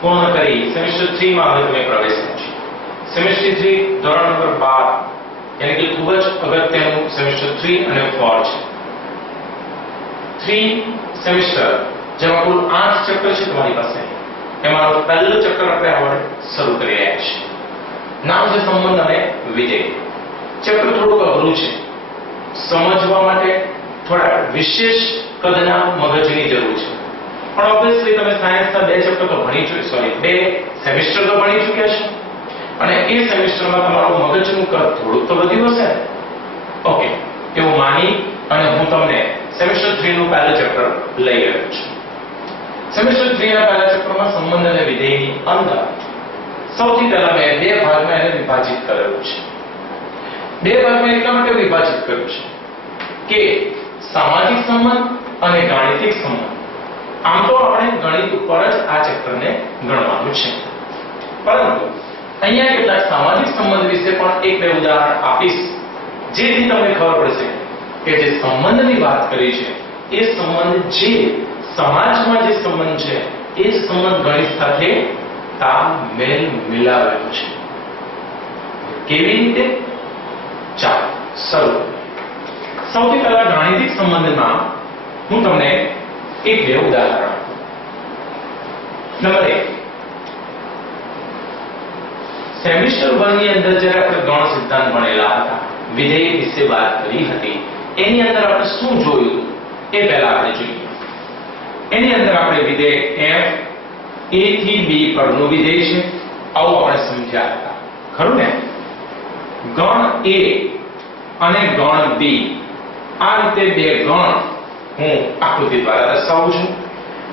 પૂર્ણ કરી સેમેસ્ટર 3 માં હવે તમે પ્રવેશ કરશો. સેમેસ્ટર 3 ધોરણ નંબર 12 એટલે કે ખૂબ જ અગત્યનું સેમેસ્ટર 3 અને 4 છે. 3 સેમેસ્ટર જેમાં કુલ 8 ચેપ્ટર છે તમારી પાસે. એમાં પહેલું ચેપ્ટર આપણે હવે શરૂ કરી રહ્યા છીએ. નામ છે સંબંધ અને વિધેય. ચેપ્ટર થોડું અઘરું છે. સમજવા માટે થોડા વિશેષ કદના મગજની જરૂર છે. પણ ઓબ્વિયસલી તમે સાયન્સના 2 ચેપ્ટર તો ભણી ચૂક્યા, સોરી 2 સેમેસ્ટર તો ભણી ચૂક્યા છો અને એ સેમેસ્ટરમાં તમારું મગજનું કદ થોડુંક તો વધ્યું હશે. ઓકે, એવું માની અને હું તમને સેમેસ્ટર 3 નું પહેલું ચેપ્ટર લઈ રહ્યો છું. સેમેસ્ટર 3 ના પહેલા ચેપ્ટરમાં સંબંધ અને વિધેયની અંદર સૌથી પહેલા મેં 2 ભાગમાં એને વિભાજિત કરેલું છે. 2 ભાગમાં એટલા માટે વિભાજિત કર્યું છે કે સામાજિક સંબંધ અને ગાણિતિક સંબંધ. આમ તો આપણે ગણિત ઉપર જ આ ચેપ્ટરને ગણવાનું છે, પરંતુ અહીંયા કેટલાક સામાજિક સંબંધ વિશે પણ 1-2 ઉદાહરણ આપીશ, જેથી તમને ખબર પડશે કે જે સંબંધની વાત કરી છે એ સંબંધ જે સમાજમાં જે સંબંધ છે એ જ સંબંધ ગણિત સાથે તાલમેલ મિલાવેલો છે. કેવી રીતે? ચાલો શરૂ. સૌથી પહેલા ગાણિતિક સંબંધમાં હું તમને 1-2 ઉદાહરણ આપું. નંબર 1, સેમેસ્ટર 1 ની અંદર જ્યારે આપણે ગૌણ સિદ્ધાંત ભણેલા હતા, વિધેય વિશે વાત કરી હતી, એની અંદર આપણે શું જોયું એ પહેલા આપણે જોઈએ. એની અંદર આપણે વિધેય f a થી b પરનું વિધેય છે આવું આપણે સમજ્યા હતા, ખરું ને? ગણ a અને ગણ b આ રીતે 2 ગણ હું આકૃતિ દ્વારા દર્શાવું છું.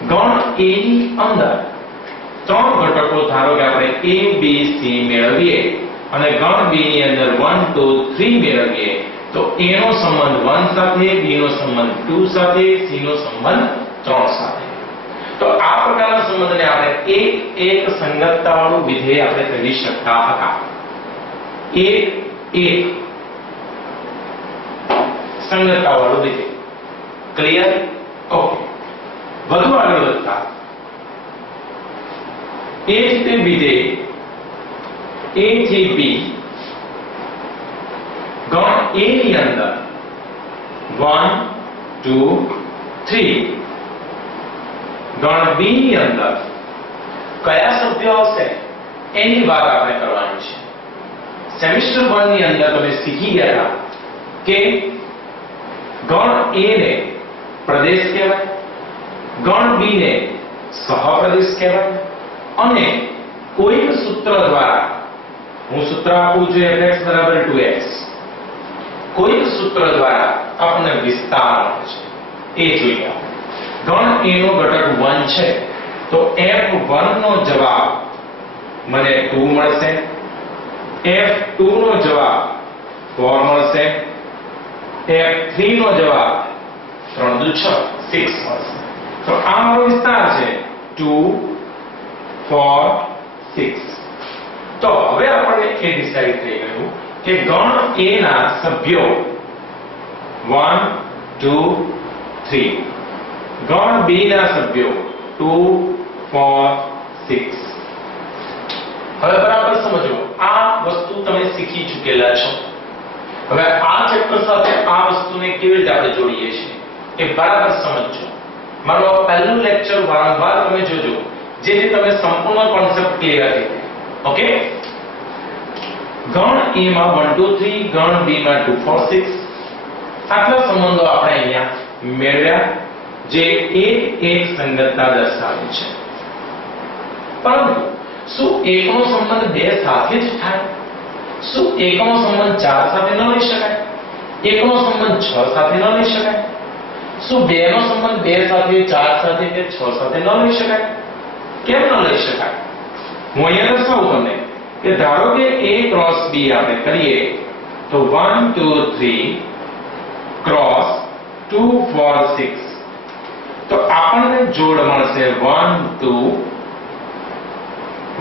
ગણ a ની અંદર 3 ઘટકો ધારો કે આપણે a b c મેળવીએ અને ગણ b ની અંદર 1 2 3 મેળવીએ તો a નો સંબંધ 1 સાથે, b નો સંબંધ 2 સાથે, c નો સંબંધ 3 સાથે. તો આ પ્રકારના સંબંધને આપણે એક સંગતતાવાળું વિધેય આપણે કહી શકતા હતા. એક સંગતતાવાળું વિધેય. ક્લિયર? ઓકે. વધુ આગળ વધતા એ જ તે વિધેય a થી b ગણ a ની અંદર 1 2 3, ગણ b ની અંદર કયા સભ્યો હશે એની વાત આપણે કરવાની છે. સેમેસ્ટર 1 ની અંદર તમે શીખી ગયા કે ગણ a ને પ્રદેશ કહેવાય, ગણ b ને સહપ્રદેશ કહેવાય અને કોઈક સૂત્ર દ્વારા, હું સૂત્ર આપું છું fx = 2x, કોઈક સૂત્ર દ્વારા આપણને વિસ્તાર મળે છે એ જોઈએ. ગણ a નો ઘટક 1 છે તો f1 નો જવાબ મને 2 મળશે, f2 નો જવાબ 4 મળશે, f3 નો જવાબ 3 દુ 6 મળશે. તો આ મારો વિસ્તાર છે 2 4 6. તો હવે આપણને એ ડિસાઈડ થઈ ગયું કે ગણ a ના સભ્યો 1 2 3, ગણ b ના સભ્યો 2 4 6. હવે બરાબર સમજો, આ વસ્તુ તમે શીખી ચૂકેલા છો. હવે આ ચેપ્ટર સાથે આ વસ્તુને કેવી રીતે આપણે જોડીએ છીએ એ બરાબર સમજો. મારો પહેલું લેક્ચર વારંવાર તમે જોજો, જેથી તમે સંપૂર્ણ કોન્સેપ્ટ ક્લિયર થઈ જાય. ઓકે? ગણ a માં 1 2 3, ગણ b માં 2 4 6. આટલા સંબંધો આપણે અહીંયા મેળવ્યા જે એક સંગતતા દર્શાવે છે. પરંતુ શું એકનો સંબંધ 2 સાથે જ થાય? શું એકનો સંબંધ 4 સાથે ન લઈ શકાય? એકનો સંબંધ 6 સાથે ન લઈ શકાય? શું 2 નો સંબંધ 2 સાથે, 4 સાથે કે 6 સાથે ન લઈ શકાય? કેમ ન લઈ શકાય? હું અહીંયા દર્શાવું તમને કે ધારો કે a ક્રોસ b આપણે કરીએ તો 1 2 3 ક્રોસ 2 4 6 તો આપણને જોડ મળશે 1 2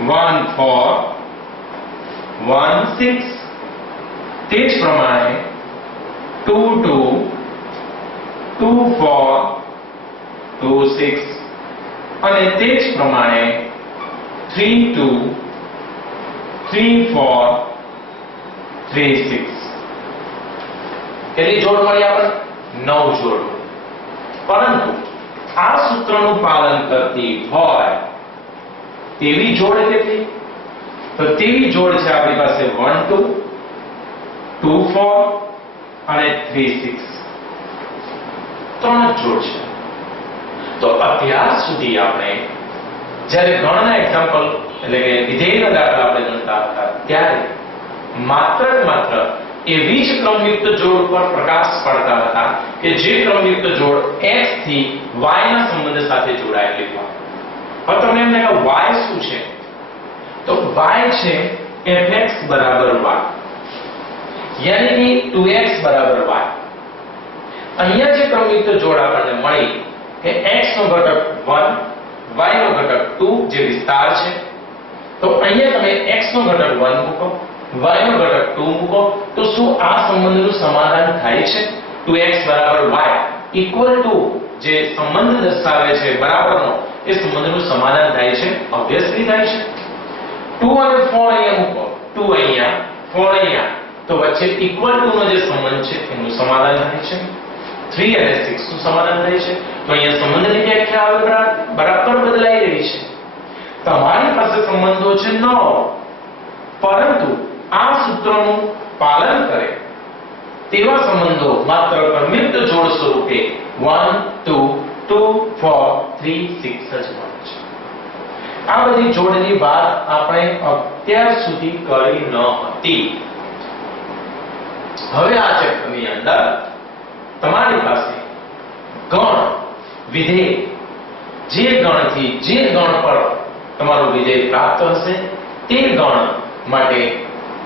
1 4 1 6. તે જ પ્રમાણે 2 2 2 4 2 6 અને તે જ પ્રમાણે 3 2 3 4 3 6 કેટલી જોડ મળી આપણે 9 જોડ પરંતુ આ સૂત્રનું પાલન કરતી હોય તેવી જોડ કેટલી તો તેવી જોડ છે આપણી પાસે 1 2 2 4 અને 3 6 ત્રણ જોડ છે તો અત્યાર સુધી આપણે જ્યારે ગણના એક્ઝામ્પલ એટલે કે વિધેયના દાખલા આપણે ગણતા હતા ત્યારે માત્ર એવી જ ક્રમયુક્ત જોડ પર પ્રકાશ પાડતા હતા કે જે ક્રમયુક્ત જોડ x થી y ના સંબંધ સાથે જોડાયેલી હોય. હવે તમને એમ લાગે y શું છે તો y છે fx બરાબર y યાની કે 2x બરાબર y. અહીંયા જે ક્રમયુક્ત જોડ આપણને મળી કે x નો ઘટક 1 y નો ઘટક 2 જે વિસ્તાર છે તો અહીંયા તમે x નો ઘટક 1 મૂકો y નો ઘટક 2 મૂકો તો શું આ સંબંધનું સમાધાન થાય છે 2x y ઇક્વલ ટુ જે સંબંધ દર્શાવે છે બરાબરનો એ સંબંધનું સમાધાન થાય છે ઓબ્વિયસલી થાય છે 2 અને 4 અહીંયા મૂકો 2 અહીંયા 4 અહીંયા તો વચ્ચે ઇક્વલ ટુ નો જે સંબંધ છે એનું સમાધાન થાય છે 3 અને 6 નું સમાધાન થાય છે તો અહીંયા સંબંધની વ્યાખ્યા હવે બરાબર બદલાઈ રહી છે. તમારી પાસે સંબંધો છે 9 પરંતુ આ સૂત્રનું પાલન કરે તેવા સંબંધો માત્ર ક્રમયુક્ત જોડ સ્વરૂપે 1 2 2 4 3 6 જ મળે છે. આ બધી જોડની વાત આપણે અત્યાર સુધી કરી ન હતી. હવે આ ચેપ્ટરની અંદર તમારી પાસે ગણ વિધેય જે ગણથી જે ગણ પર તમારું વિધેય પ્રાપ્ત હશે તે ગણ માટે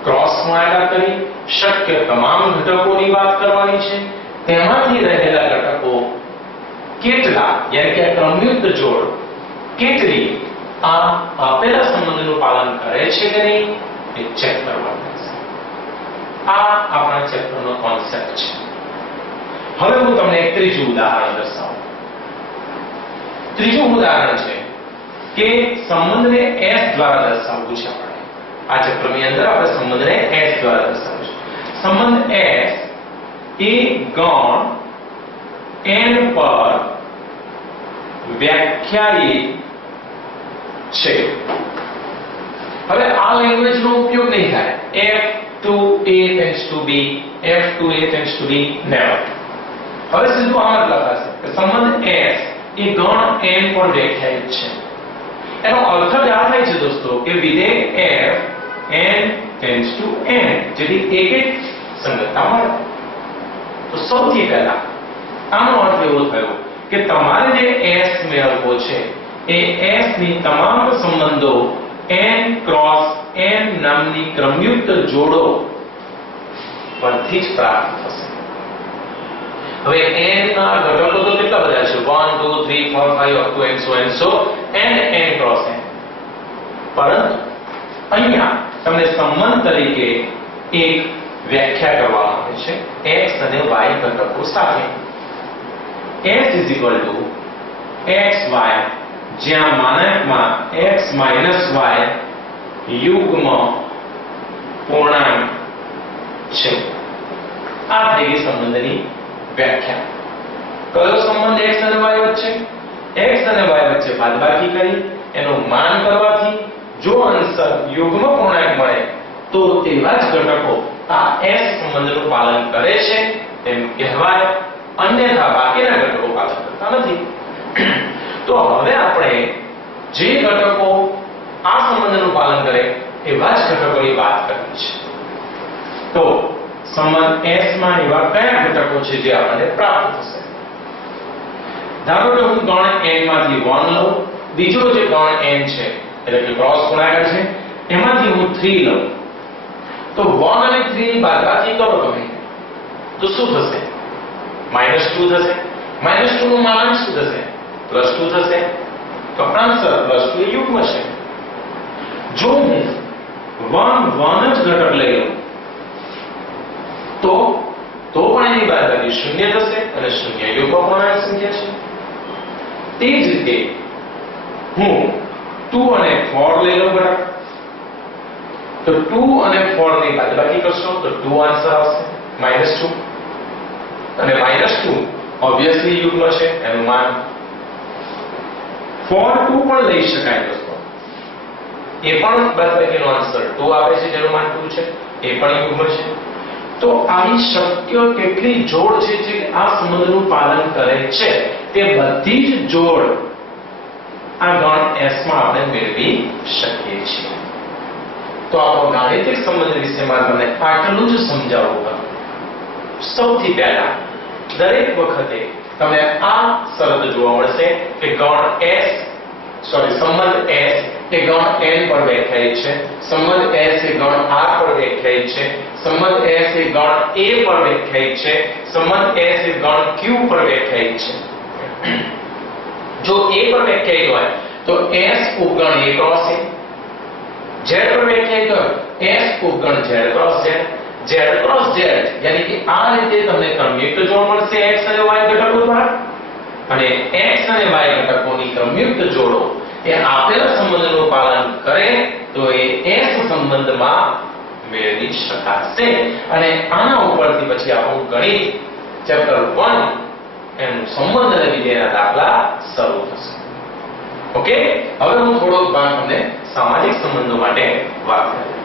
ક્રોસ ગુણાકાર કરી શક્ય તમામ ઘટકોની વાત કરવાની છે. તેમાંથી રહેલા ઘટકો કેટલા યાની કે ક્રમયુક્ત જોડ કેટલી આ આપેલા સંબંધનું પાલન કરે છે કે નહીં એ ચેક કરવાનું છે. આ આપણા ચેપ્ટરનો કોન્સેપ્ટ છે. હવે હું તમને એક ત્રીજું ઉદાહરણ દર્શાવું. ત્રીજું ઉદાહરણ છે કે સંબંધને s દ્વારા દર્શાવવું છે. આપણે આ ચેપ્ટરની અંદર આપણે સંબંધને s દ્વારા દર્શાવવું છે. સંબંધ s એ ગણ n પર વ્યાખ્યાયિત છે. હવે આ લેંગ્વેજનો ઉપયોગ નહીં થાય. f2a tends to b f2a tends to b never. હવે સીધું આમ જ લખાશે કે સંબંધ s એ ગણ n પર વ્યાખ્યાયિત છે. એનો અર્થ જ આ થાય છે દોસ્તો કે વિધેય f n tends to n જેથી એક સંગતતા મળે. તો સૌથી પહેલા આનો અર્થ એવો થયો કે તમારે જે s મેળવવો છે એ s ની તમામ સંબંધો n ક્રોસ n નામની ક્રમયુક્ત જોડો પરથી જ પ્રાપ્ત થશે. હવે n ના ઘટકો તો કેટલા બધા છે 1 2 3 4 5 up to n so n cross n. પરંતુ અહીંયા તમને સંબંધ તરીકે એક વ્યાખ્યા કરવામાં આવે છે x અને y ઘટકો સાથે. s xy જ્યાં માનાંકમાં x y યુગ્મ પૂર્ણાંક છે. આ થઈ ગઈ સંબંધની વ્યાખ્યા. કયો સંબંધ x અને y વચ્ચે? x અને y વચ્ચે બાદબાકી કરી એનું માન કરવાથી જો અંશર યુગ્મ પૂર્ણાંક મળે તો તેવા જ ઘટકો આ s સંબંધનું પાલન કરે છે તેમ કહેવાય. અન્યથા બાકીના ઘટકો પાલન કરતા નથી. તો હવે આપણે જે ઘટકો આ સંબંધનું પાલન કરે એવા જ ઘટકોની વાત કરવી છે. તો સંબંધ s માં એવા કયા ઘટકો છે જે આપણને પ્રાપ્ત થશે? ધારો કે હું ગણ n માંથી 1 લઉં, બીજો જે ગણ n છે એટલે કે ક્રોસ ગુણાકાર છે એમાંથી હું 3 લઉં તો 1 અને 3 ની બાદબાકી કરો તમે તો શું થશે? -2 થશે. -2 નું માન શું થશે? +2 થશે. તો આન્સર +2 એ યુગ્મ છે. જો હું 1 1 જ ઘટક લઈ લઉં તો પણ એની બાદબાકી 0 થશે અને 0 યુગ્મ પૂર્ણાંક સંખ્યા છે. તે જ રીતે હું 2 અને 4 લઈ લો બરાબર, તો 2 અને 4 ની બાદબાકી કરશો તો 2 આન્સર આવશે -2, અને -2 ઓબ્વિયસલી યુગ્મ છે એનું માન 4 2 પણ લઈ શકાય દોસ્તો, એ પણ બાદબાકીનો આન્સર 2 આપે છે જેનું માન 2 છે, એ પણ યુગ્મ છે. તો આવી શક્ય કેટલી જોડ છે જે આ સંબંધનું પાલન કરે છે, તે બધી જ જોડ આ ગણ S માં આપણે મેળવી શકીએ છીએ. તો આપણો ગાણિતિક સંબંધ વિશે મારે તમને આટલું જ સમજાવવું હતું. સૌથી પહેલા દરેક વખતે તમને આ શરત જોવા મળશે કે સંબંધ S એ ગણ n પર વ્યાખ્યાયિત છે, સંબંધ S એ ગણ R પર વ્યાખ્યાયિત છે, સંબંધ S એ ગણ A પર વ્યાખ્યાયિત છે, સંબંધ S એ ગણ Q પર વ્યાખ્યાયિત છે. જો A પર વ્યાખ્યાયિત હોય તો S ઉપગણ A cross A, Z પર વ્યાખ્યાયિત હોય S ઉપગણ Z cross Z, Z cross Z, યાની કે આ રીતે તમને ક્રમયુક્ત જોડ મળશે x અને y ઘટકો દ્વારા, અને x અને y ઘટકોની ક્રમયુક્ત જોડો એ આપેલા સંબંધનું પાલન કરે તો એ S સંબંધમાં મેળવી શકાશે. અને આના ઉપરથી પછી આપણું ગણિત ચેપ્ટર 1 એનું સંબંધ અને વિધેયના દાખલા શરૂ થશે. ઓકે, હવે હું થોડોક ભાગ તમને સામાજિક સંબંધો માટે વાત કરીશ.